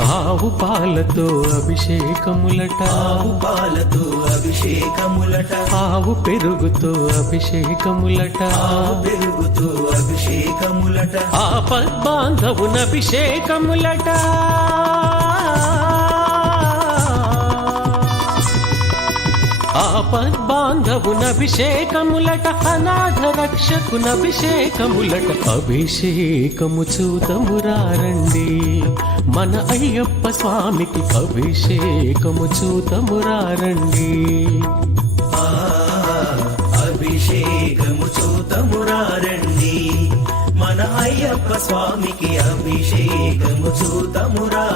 ఆవు పాలతో అభిషేకములట, ఆవు పాలతో అభిషేకములట, ఆవు పెరుగుతో అభిషేకములట, ఆవు పెరుగుతో అభిషేకములట, ఆపద్బాంధవున అభిషేకములట. ఆపద్బాంధవునభిషేకములట, అనాథ రక్షకునభిషేకములట. అభిషేకము చూతమురారండి, మన అయ్యప్ప స్వామికి అభిషేకము చూతమురారండి. అభిషేకము చూతమురారండి, మన అయ్యప్ప స్వామికి అభిషేకము చూతమురా